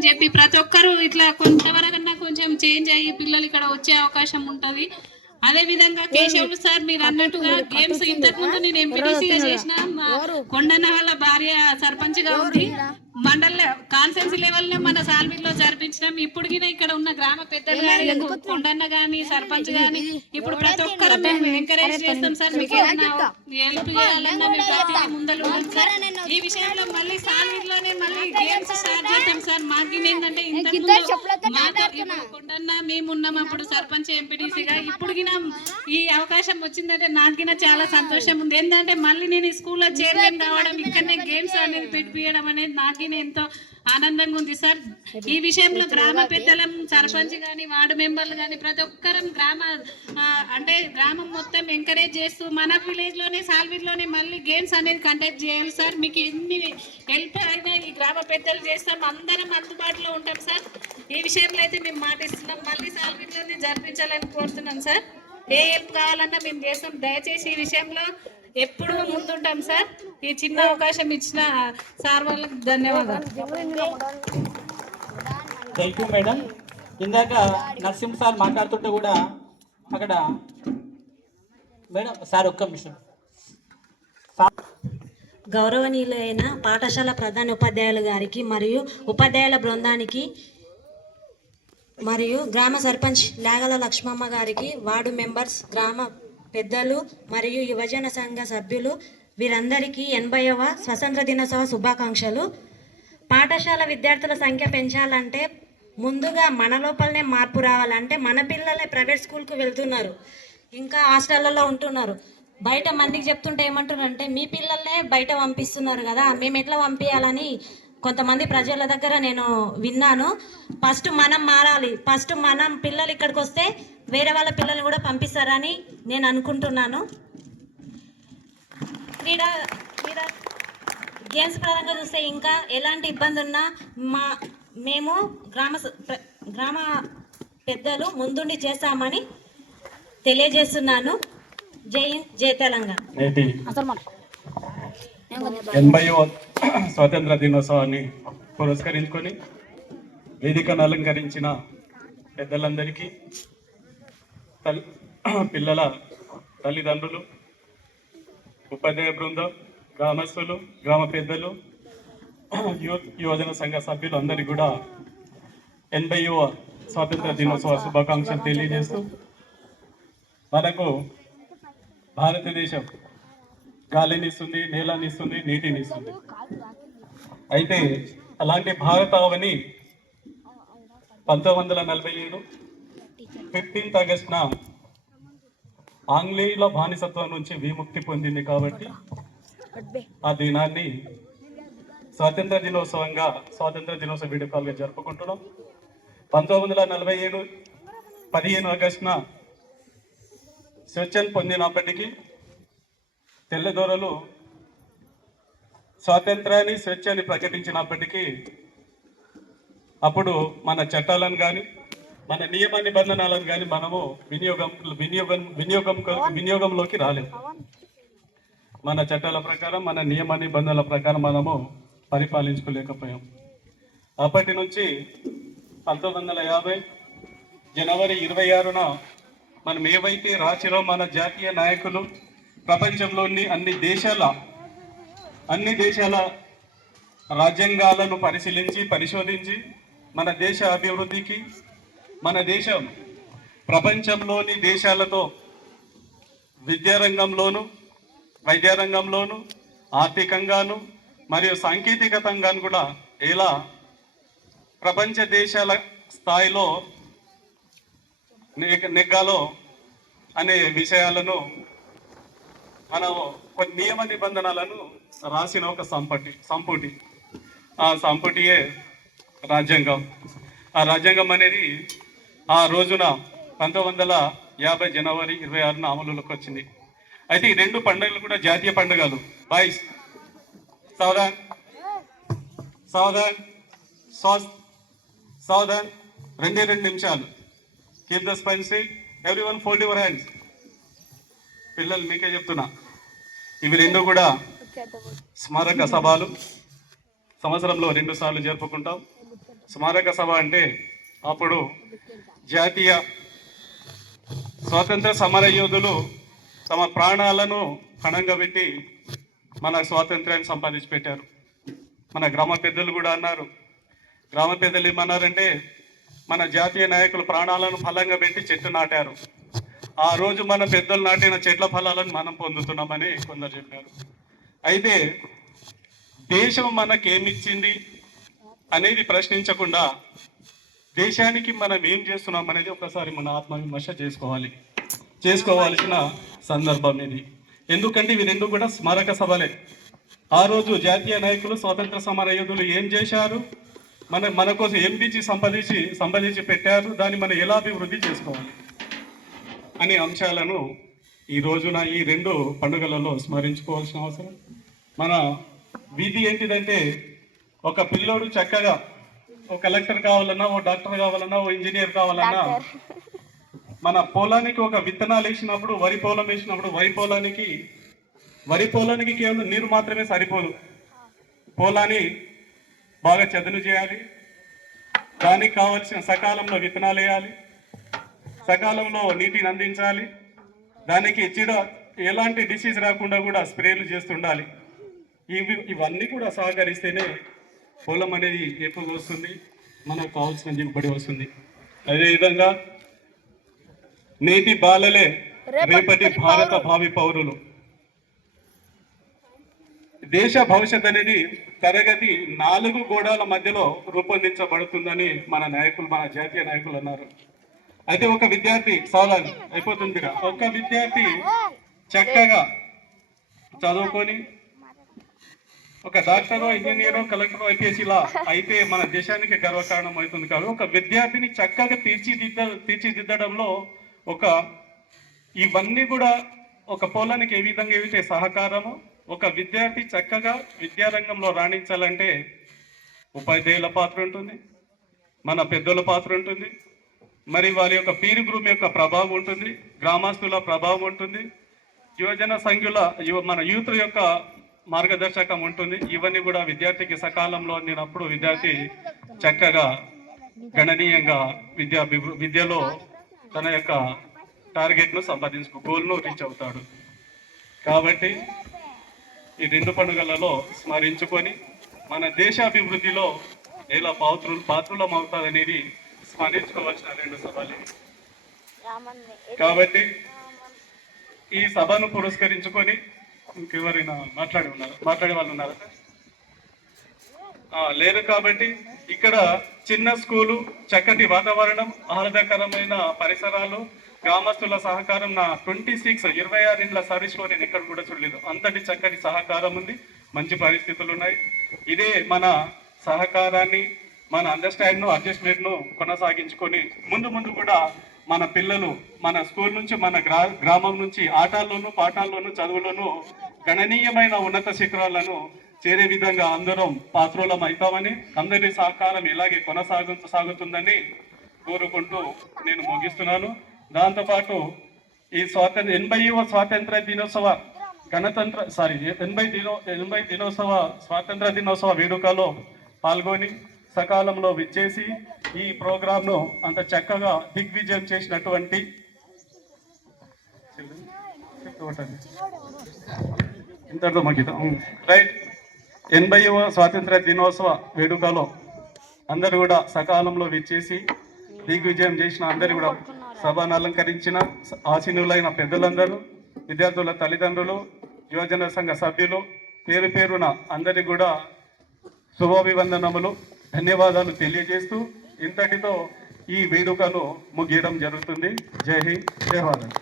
అని చెప్పి ప్రతి ఒక్కరు ఇట్లా కొంతవరకన్నా కొంచెం చేంజ్ అయ్యి పిల్లలు ఇక్కడ వచ్చే అవకాశం ఉంటుంది. అదే విధంగా కేశవులు సార్ మీరు అన్నట్టుగా గేమ్స్ ఇంతకు ముందు నేను ఎంపీటీసీగా చేసిన, కొండన్న వాళ్ళ భార్య సర్పంచ్ గా ఉంది, మండల కాన్ఫరెన్స్ లెవెల్ మన సాల్వీలో జరిపించినాం. ఇప్పుడు ఇక్కడ ఉన్న గ్రామ పెద్దలు కానీ కొండన్న గాని సర్పంచ్ గాని ఇప్పుడు ప్రతి ఒక్కరు మేము ఎంకరేజ్ చేస్తాం సార్. మీకు ఏమన్నా హెల్ప్ చేయాలన్నా మేము ప్రతి ముందలు ఉంటాం సార్. ఈ విషయంలో మళ్ళీ సాల్వీలోనే మళ్ళీ గేమ్స్ స్టార్ట్ చేస్తాం సార్. మాకు ఏంటంటే ఇంతకు ముందు కొండన్న మేము ఉన్నాం అప్పుడు సర్పంచ్ ఎంపీటీసీగా. ఇప్పుడు ఈ అవకాశం వచ్చిందంటే నాకు చాలా సంతోషం ఉంది. ఏంటంటే మళ్ళీ నేను ఈ స్కూల్లో చైర్మన్ కావడం, ఇక్కడనే గేమ్స్ అనేది పెట్టియడం అనేది నాకు ఎంతో ఆనందంగా ఉంది సార్. ఈ విషయంలో గ్రామ పెద్దలం, సర్పంచ్ కానీ వార్డు మెంబర్లు కానీ ప్రతి ఒక్కరం గ్రామం మొత్తం ఎంకరేజ్ చేస్తూ మన విలేజ్ లోనే సాల్వీలోనే మళ్ళీ గేమ్స్ అనేది కండక్ట్ చేయాలి సార్. మీకు ఎన్ని హెల్ప్ అయినా ఈ గ్రామ పెద్దలు చేస్తాం, అందరం అందుబాటులో ఉంటాం సార్. ఈ విషయంలో అయితే మేము మాటిస్తున్నాం, మళ్ళీ సాల్వీలోనే జరిపించాలని కోరుతున్నాం సార్. ఏ హెల్ప్ కావాలన్నా మేము చేస్తాం. దయచేసి ఈ విషయంలో ఎప్పుడు ముందుంటాం సార్. ఈ చిన్న అవకాశం ఇచ్చిన సార్ వాళ్ళకి ధన్యవాదాలు. Thank you madam. ఇందాక నరసింహ సార్ మాట్లాడుతుంటే కూడా అక్కడ మేడం సార్ ఒక్క నిమిషం. గౌరవనీయులైన పాఠశాల ప్రధాన ఉపాధ్యాయులు గారికి మరియు ఉపాధ్యాయుల బృందానికి మరియు గ్రామ సర్పంచ్ లాగల లక్ష్మమ్మ గారికి, వార్డు మెంబర్స్, గ్రామ పెద్దలు మరియు యువజన సంఘ సభ్యులు వీరందరికీ 80వ స్వతంత్ర దినోత్సవ శుభాకాంక్షలు. పాఠశాల విద్యార్థుల సంఖ్య పెంచాలంటే ముందుగా మన లోపలనే మార్పు రావాలంటే మన పిల్లలే ప్రైవేట్ స్కూల్కి వెళ్తున్నారు, ఇంకా హాస్టళ్ళలో ఉంటున్నారు. బయట మందికి చెప్తుంటే ఏమంటున్నారంటే మీ పిల్లల్నే బయట పంపిస్తున్నారు కదా, మేము ఎట్లా పంపించాలని కొంతమంది ప్రజల దగ్గర నేను విన్నాను. ఫస్ట్ మనం మారాలి. ఫస్ట్ మనం పిల్లలు ఇక్కడికి వస్తే వేరే వాళ్ళ పిల్లల్ని కూడా పంపిస్తారని నేను అనుకుంటున్నాను. క్రీడా గేమ్స్ పరంగా చూస్తే ఇంకా ఎలాంటి ఇబ్బంది ఉన్నా మేము గ్రామ పెద్దలు ముందుండి చేస్తామని తెలియజేస్తున్నాను. జై హింద్, జై తెలంగాణ. 80వ స్వాతంత్ర దినోత్సవాన్ని పురస్కరించుకొని వేదికను అలంకరించిన పెద్దలందరికీ, పిల్లల తల్లిదండ్రులు, ఉపాధ్యాయ బృందం, గ్రామస్తులు, గ్రామ పెద్దలు, యువజన సంఘ సభ్యులు అందరికీ కూడా 80వ స్వాతంత్ర దినోత్సవ శుభాకాంక్షలు తెలియజేస్తూ, మనకు భారతదేశం గాలినిస్తుంది, నేలనిస్తుంది, నీటినిస్తుంది. అయితే అలాంటి భారతావని 1947 15th ఆగస్టున ఆంగ్లేయుల బానిసత్వం నుంచి విముక్తి పొందింది. కాబట్టి ఆ దినాన్ని స్వాతంత్ర దినోత్సవంగా, స్వాతంత్ర దినోత్సవ వేడుకలుగా జరుపుకుంటున్నాం. 1947 15 ఆగస్టున స్వేచ్ఛను పొందినప్పటికీ తెల్లదొరలు స్వాతంత్రాన్ని, స్వేచ్ఛని ప్రకటించినప్పటికీ అప్పుడు మన చట్టాలను కానీ మన నియమ నిబంధనలను కానీ మనము వినియోగంలోకి రాలేదు. మన చట్టాల ప్రకారం, మన నియమ నిబంధనల ప్రకారం మనము పరిపాలించుకోలేకపోయాం. అప్పటి నుంచి 1950 జనవరి 26న మనం ఏవైతే రాసిరో మన జాతీయ నాయకులు ప్రపంచంలోని అన్ని దేశాల రాజ్యాంగాలను పరిశోధించి మన దేశ అభివృద్ధికి, మన దేశం ప్రపంచంలోని దేశాలతో విద్యారంగంలోను, వైద్య రంగంలోను, ఆర్థికంగాను మరియు సాంకేతికతంగాను కూడా ఎలా ప్రపంచ దేశాల స్థాయిలో నెగ్గాలో అనే విషయాలను మనం కొన్ని నియమ నిబంధనలను రాసిన ఒక సంపుటి. ఆ సంపుటియే రాజ్యాంగం. ఆ రాజ్యాంగం అనేది ఆ రోజున 1950 జనవరి 26న అమలులోకి వచ్చింది. అయితే ఈ రెండు పండుగలు కూడా జాతీయ పండుగలు. బాయ్స్ సావధాన్, సావధాన్, సావధాన్. 2 నిమిషాలు. Keep the spine straight. Everyone fold your hands. పిల్లలు మీకే చెప్తున్నా, ఇవి రెండు కూడా స్మారక సభలు సంవత్సరంలో 2 సార్లు జరుపుకుంటాం. స్మారక సభ అంటే అప్పుడు జాతీయ స్వాతంత్ర సమర యోధులు తమ ప్రాణాలను పణంగా పెట్టి మన స్వాతంత్ర్యాన్ని సంపాదించి పెట్టారు. మన గ్రామ పెద్దలు కూడా అన్నారు. గ్రామ పెద్దలు ఏమన్నారంటే మన జాతీయ నాయకులు ప్రాణాలను ఫలంగా పెట్టి చెట్టు నాటారు. ఆ రోజు మన పెద్దలు నాటిన చెట్ల ఫలాలను మనం పొందుతున్నామని కొందరు చెప్పారు. అయితే దేశం మనకేమిచ్చింది అనేది ప్రశ్నించకుండా దేశానికి మనం ఏం చేస్తున్నాం అనేది ఒకసారి మన ఆత్మవిమర్శ చేసుకోవాల్సిన సందర్భం ఇది. ఎందుకంటే ఇవి రెండు కూడా స్మారక సభలే. ఆ రోజు జాతీయ నాయకులు స్వాతంత్ర సమర యోధులు ఏం చేశారు, మన కోసం ఏం బీచి సంపాదించి పెట్టారు, దాన్ని మనం ఎలా అభివృద్ధి చేసుకోవాలి అనే అంశాలను ఈ రోజున ఈ రెండు పండుగలలో స్మరించుకోవాల్సిన అవసరం. మన విధి ఏంటిదంటే ఒక పిల్లోడు చక్కగా ఓ కలెక్టర్ కావాలన్నా, ఓ డాక్టర్ కావాలన్నా, ఓ ఇంజనీర్ కావాలన్నా, మన పొలానికి ఒక విత్తనాలు వేసినప్పుడు వరి పొలం వేసినప్పుడు వరి పొలానికి కేవలం నీరు మాత్రమే సరిపోదు. పొలాన్ని బాగా చదును చేయాలి, దానికి కావాల్సిన సకాలంలో విత్తనాలు వేయాలి, సకాలంలో నీటిని అందించాలి, దానికి ఎలాంటి డిసీజ్ రాకుండా కూడా స్ప్రేలు చేస్తుండాలి. ఇవన్నీ కూడా సహకరిస్తేనే పొలం అనేది ఎప్పుడు వస్తుంది, మనకు కావాల్సిన దిగుబడి వస్తుంది. అదేవిధంగా నేటి బాలలే రేపటి భారత భావి పౌరులు. దేశ భవిష్యత్ అనేది తరగతి 4 గోడల మధ్యలో రూపొందించబడుతుందని మన జాతీయ నాయకులు అన్నారు. అయితే ఒక విద్యార్థి సాలాలి అయిపోతుందిగా, ఒక విద్యార్థి చక్కగా చదువుకొని ఒక డాక్టరో, ఇంజనీరో, కలెక్టరో, ఐపీఎస్ ఇలా అయితే మన దేశానికి గర్వకారణం అవుతుంది. కాదు, ఒక విద్యార్థిని చక్కగా తీర్చిదిద్దడంలో ఇవన్నీ కూడా ఒక పొలానికి ఏ విధంగా ఏవైతే సహకారము, ఒక విద్యార్థి చక్కగా విద్యారంగంలో రాణించాలంటే ఉపాధ్యాయుల పాత్ర ఉంటుంది, మన పెద్దల పాత్ర ఉంటుంది, మరి వాళ్ళ యొక్క పీర్ గ్రూప్ యొక్క ప్రభావం ఉంటుంది, గ్రామస్తుల ప్రభావం ఉంటుంది, యువజన సంఘుల మన యూత్ యొక్క మార్గదర్శకం ఉంటుంది. ఇవన్నీ కూడా విద్యార్థికి సకాలంలో అందినప్పుడు విద్యార్థి చక్కగా గణనీయంగా విద్యలో తన యొక్క టార్గెట్ను గోల్ను రీచ్ అవుతాడు. కాబట్టి ఈ రెండు పండుగలలో స్మరించుకొని మన దేశాభివృద్ధిలో ఎలా పాత్రులం అవుతారనేది స్మరించుకోవాల్సిన రెండు సభలు. కాబట్టి ఈ సభను పురస్కరించుకొని ఇంకెవరైనా మాట్లాడే వాళ్ళు ఉన్నారా? లేదు. కాబట్టి ఇక్కడ చిన్న స్కూలు, చక్కటి వాతావరణం, ఆహ్లాదకరమైన పరిసరాలు, గ్రామస్తుల సహకారం నా 26 ఇండ్ల సర్వీస్లో నేను ఎక్కడ కూడా చూడలేదు. అంతటి చక్కటి సహకారం ఉంది, మంచి పరిస్థితులు ఉన్నాయి. ఇదే మన సహకారాన్ని, మన అడ్జస్ట్మెంట్ను కొనసాగించుకొని ముందు కూడా మన పిల్లలు మన స్కూల్ నుంచి, మన గ్రామం నుంచి ఆటల్లోనూ, పాఠాల్లోనూ, చదువులోనూ గణనీయమైన ఉన్నత శిఖరాలను చేరే విధంగా అందరం పాత్రులం అవుతామని, అందరి సహకారం ఇలాగే కొనసాగుతుందని కోరుకుంటూ నేను ముగిస్తున్నాను. దాంతోపాటు ఈ 80వ స్వాతంత్ర దినోత్సవ 80 దినోత్సవ స్వాతంత్ర దినోత్సవ వేడుకలో పాల్గొని సకాలంలో విచ్చేసి ఈ ప్రోగ్రాంను అంత చక్కగా దిగ్విజయం చేసినటువంటి ఇంతటితో ముగిద్దాం. రైట్. 80వ స్వాతంత్ర దినోత్సవ వేడుకలో అందరూ కూడా సకాలంలో విచ్చేసి దిగ్విజయం చేసిన అందరూ కూడా సభను అలంకరించిన ఆసీనులైన పెద్దలందరూ, విద్యార్థుల తల్లిదండ్రులు, యువజన సంఘ సభ్యులు పేరున అందరికీ కూడా శుభాభివందనములు, ధన్యవాదాలు తెలియజేస్తూ ఇంతటితో ఈ వేడుకను ముగియడం జరుగుతుంది. జై హింద్, జై భారత్.